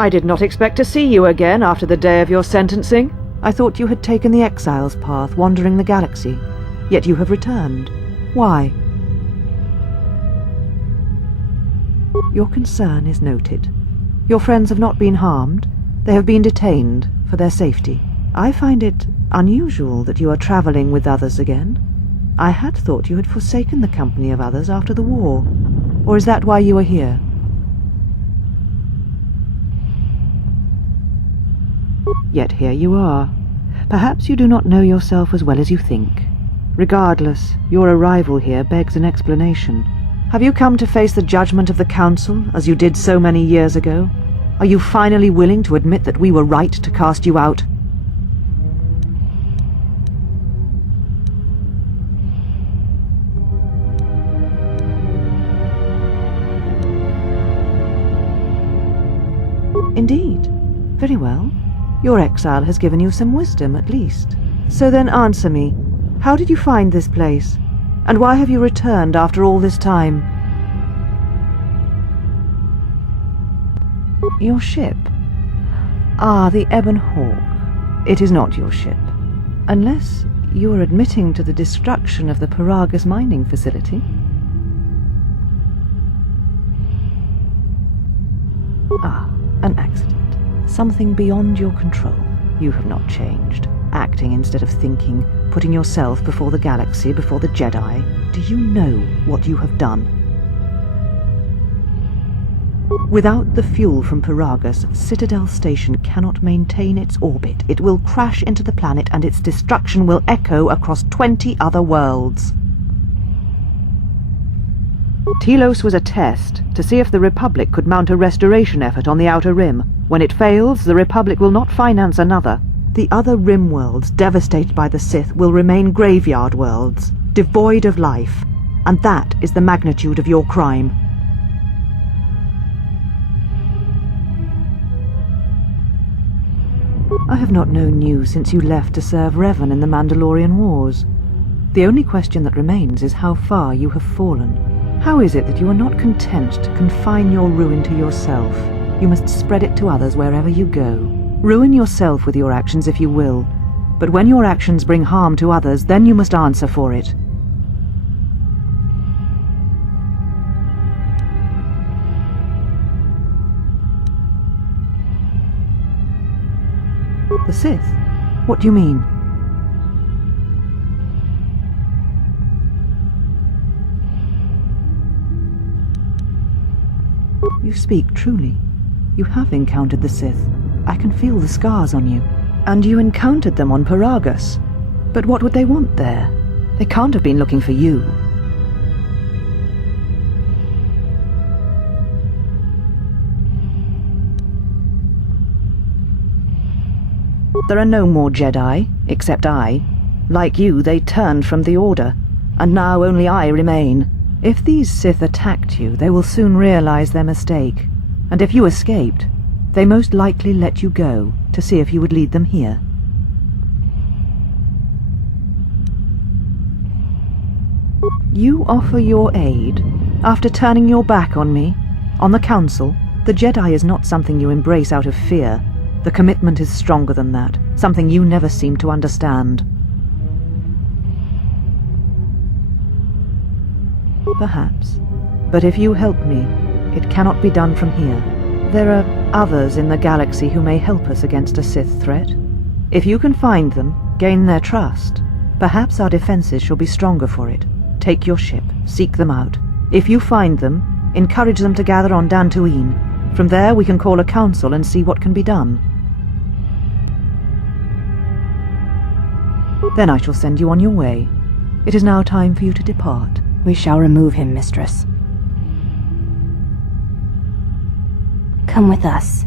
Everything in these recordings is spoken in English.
I did not expect to see you again after the day of your sentencing. I thought you had taken the exile's path, wandering the galaxy. Yet you have returned. Why? Your concern is noted. Your friends have not been harmed. They have been detained for their safety. I find it unusual that you are traveling with others again. I had thought you had forsaken the company of others after the war. Or is that why you are here? Yet here you are. Perhaps you do not know yourself as well as you think. Regardless, your arrival here begs an explanation. Have you come to face the judgment of the Council, as you did so many years ago? Are you finally willing to admit that we were right to cast you out? Indeed. Very well. Your exile has given you some wisdom, at least. So then answer me, how did you find this place? And why have you returned after all this time? Your ship? Ah, the Ebon Hawk. It is not your ship. Unless you are admitting to the destruction of the Peragus mining facility. Ah, an accident. Something beyond your control. You have not changed. Acting instead of thinking, putting yourself before the galaxy, before the Jedi. Do you know what you have done? Without the fuel from Peragus, Citadel Station cannot maintain its orbit. It will crash into the planet and its destruction will echo across 20 other worlds. Telos was a test to see if the Republic could mount a restoration effort on the Outer Rim. When it fails, the Republic will not finance another. The other Rim worlds, devastated by the Sith, will remain graveyard worlds, devoid of life. And that is the magnitude of your crime. I have not known you since you left to serve Revan in the Mandalorian Wars. The only question that remains is how far you have fallen. How is it that you are not content to confine your ruin to yourself? You must spread it to others wherever you go. Ruin yourself with your actions if you will, but when your actions bring harm to others, then you must answer for it. The Sith? What do you mean? You speak truly. You have encountered the Sith. I can feel the scars on you. And you encountered them on Peragus. But what would they want there? They can't have been looking for you. There are no more Jedi, except I. Like you, they turned from the Order, and now only I remain. If these Sith attacked you, they will soon realize their mistake. And if you escaped, they most likely let you go to see if you would lead them here. You offer your aid after turning your back on me, on the Council. The Jedi is not something you embrace out of fear. The commitment is stronger than that, something you never seem to understand. Perhaps. But if you help me, it cannot be done from here. There are others in the galaxy who may help us against a Sith threat. If you can find them, gain their trust, perhaps our defenses shall be stronger for it. Take your ship, seek them out. If you find them, encourage them to gather on Dantooine. From there we can call a council and see what can be done. Then I shall send you on your way. It is now time for you to depart. We shall remove him, mistress. Come with us.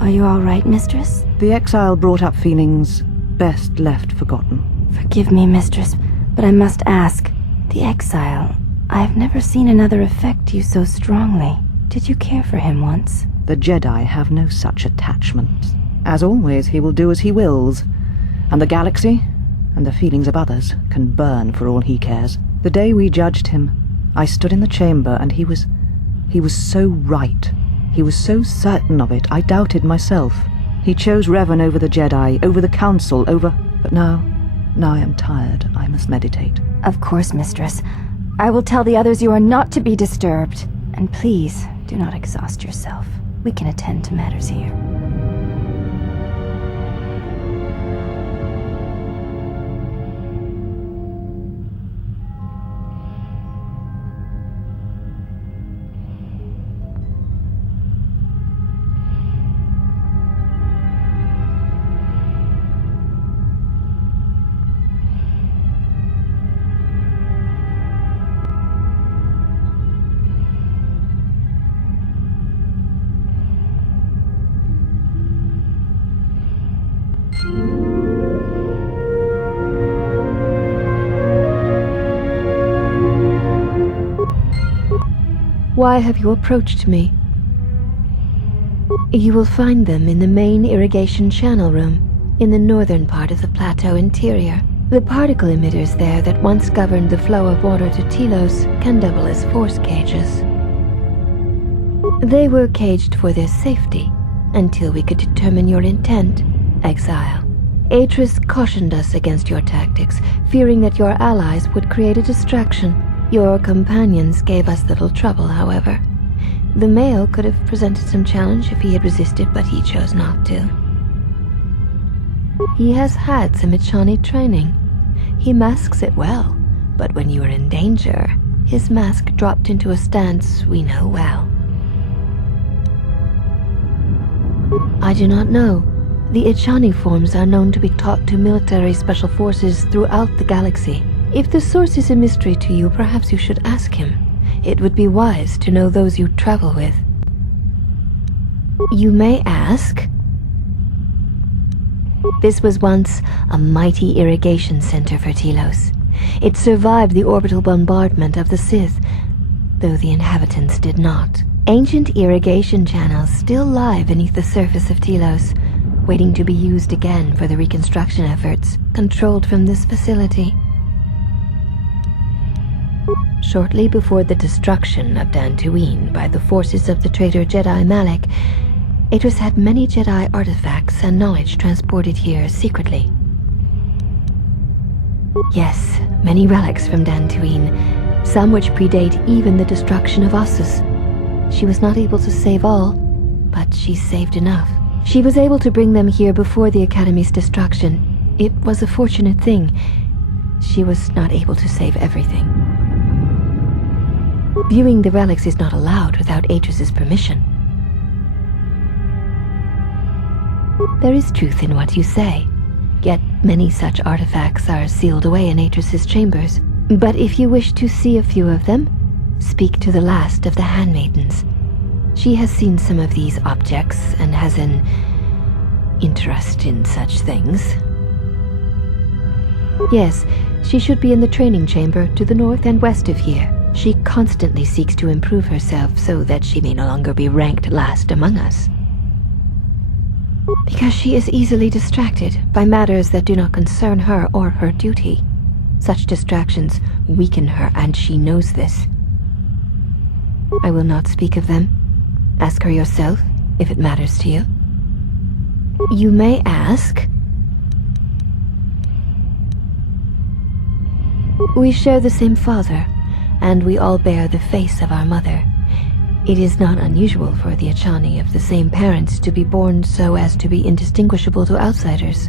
Are you all right, mistress? The exile brought up feelings best left forgotten. Forgive me, mistress, but I must ask. The exile, I have never seen another affect you so strongly. Did you care for him once? The Jedi have no such attachments. As always, he will do as he wills. And the galaxy, and the feelings of others, can burn for all he cares. The day we judged him, I stood in the chamber and he was so right. He was so certain of it, I doubted myself. He chose Revan over the Jedi, over the Council, But now I am tired. I must meditate. Of course, mistress. I will tell the others you are not to be disturbed. And please, do not exhaust yourself. We can attend to matters here. Why have you approached me? You will find them in the main irrigation channel room, in the northern part of the plateau interior. The particle emitters there that once governed the flow of water to Telos can double as force cages. They were caged for their safety, until we could determine your intent, Exile. Atris cautioned us against your tactics, fearing that your allies would create a distraction. Your companions gave us little trouble, however. The male could have presented some challenge if he had resisted, but he chose not to. He has had some Echani training. He masks it well, but when you are in danger, his mask dropped into a stance we know well. I do not know. The Echani forms are known to be taught to military special forces throughout the galaxy. If the source is a mystery to you, perhaps you should ask him. It would be wise to know those you travel with. You may ask. This was once a mighty irrigation center for Telos. It survived the orbital bombardment of the Sith, though the inhabitants did not. Ancient irrigation channels still lie beneath the surface of Telos, waiting to be used again for the reconstruction efforts, controlled from this facility. Shortly before the destruction of Dantooine by the forces of the traitor Jedi Malik, Atris had many Jedi artifacts and knowledge transported here secretly. Yes, many relics from Dantooine, some which predate even the destruction of Ossus. She was not able to save all, but she saved enough. She was able to bring them here before the Academy's destruction. It was a fortunate thing. She was not able to save everything. Viewing the relics is not allowed without Atris's permission. There is truth in what you say, yet many such artifacts are sealed away in Atris's chambers. But if you wish to see a few of them, speak to the last of the Handmaidens. She has seen some of these objects and has an interest in such things. Yes, she should be in the training chamber to the north and west of here. She constantly seeks to improve herself so that she may no longer be ranked last among us. Because she is easily distracted by matters that do not concern her or her duty. Such distractions weaken her, and she knows this. I will not speak of them. Ask her yourself, if it matters to you. You may ask. We share the same father, and we all bear the face of our mother. It is not unusual for the Echani of the same parents to be born so as to be indistinguishable to outsiders.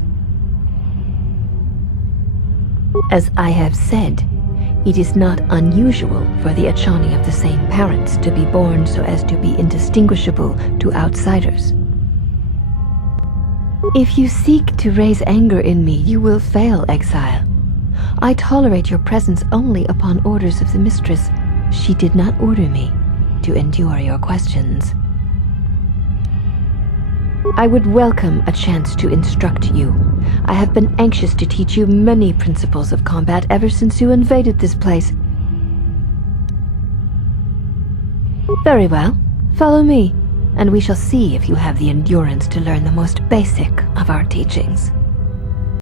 As I have said, It is not unusual for the Echani of the same parents to be born so as to be indistinguishable to outsiders. If you seek to raise anger in me, you will fail, exile. I tolerate your presence only upon orders of the mistress. She did not order me to endure your questions. I would welcome a chance to instruct you. I have been anxious to teach you many principles of combat ever since you invaded this place. Very well. Follow me, and we shall see if you have the endurance to learn the most basic of our teachings.